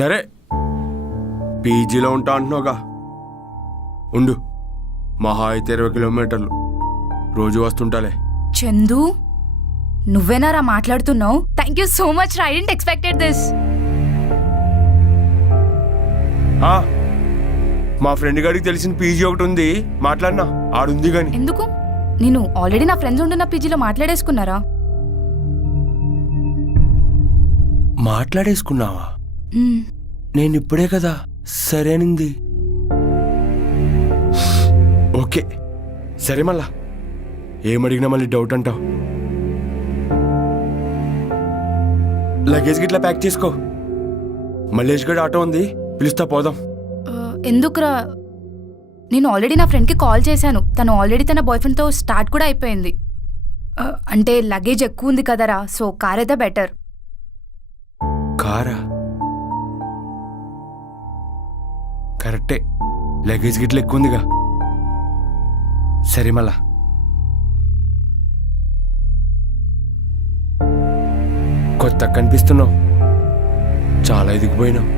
సరే పీజీలో ఉంటా అంటున్నావుగా, ఉండు. మహా అయితే 20 కిలోమీటర్లు, రోజు వస్తుంటాలే. చందు, నువ్వేనారా మాట్లాడుతున్నావు? Thank you so much. I didn't expected this. మా ఫ్రెండ్ గారికి తెలిసిన పీజీ ఒకటి ఉంది, మాట్లాడినా. ఆడుంది గాని. ఎందుకు? నేను ఆల్రెడీ నా ఫ్రెండ్స్ ఉంటున్న పీజీలో మాట్లాడేసుకున్నారా? మాట్లాడేసుకున్నావా? నేను ఇప్పుడే కదా సరేనింది. ఓకే సరే, మళ్ళా ఏమడిగినా మళ్ళీ డౌట్ అంటావు. లగేజ్ గిట్లా ప్యాక్ చేసుకో. మల్లేష్ గడ్ ఆటో ఉంది, పిలుస్తా పోదాం. ఎందుకురా? నేను ఆల్రెడీ నా ఫ్రెండ్కి కాల్ చేశాను. తను ఆల్రెడీ తన బాయ్ ఫ్రెండ్తో స్టార్ట్ కూడా అయిపోయింది. అంటే లగేజ్ ఎక్కువ ఉంది కదరా, సో కార్ అయితే బెటర్. కారా? కరెక్టే, లగేజ్ గిట్ల ఎక్కువ ఉందిగా. సరే మళ్ళా కొత్త కనిపిస్తున్నావు, చాలా ఎదిగిపోయినావు.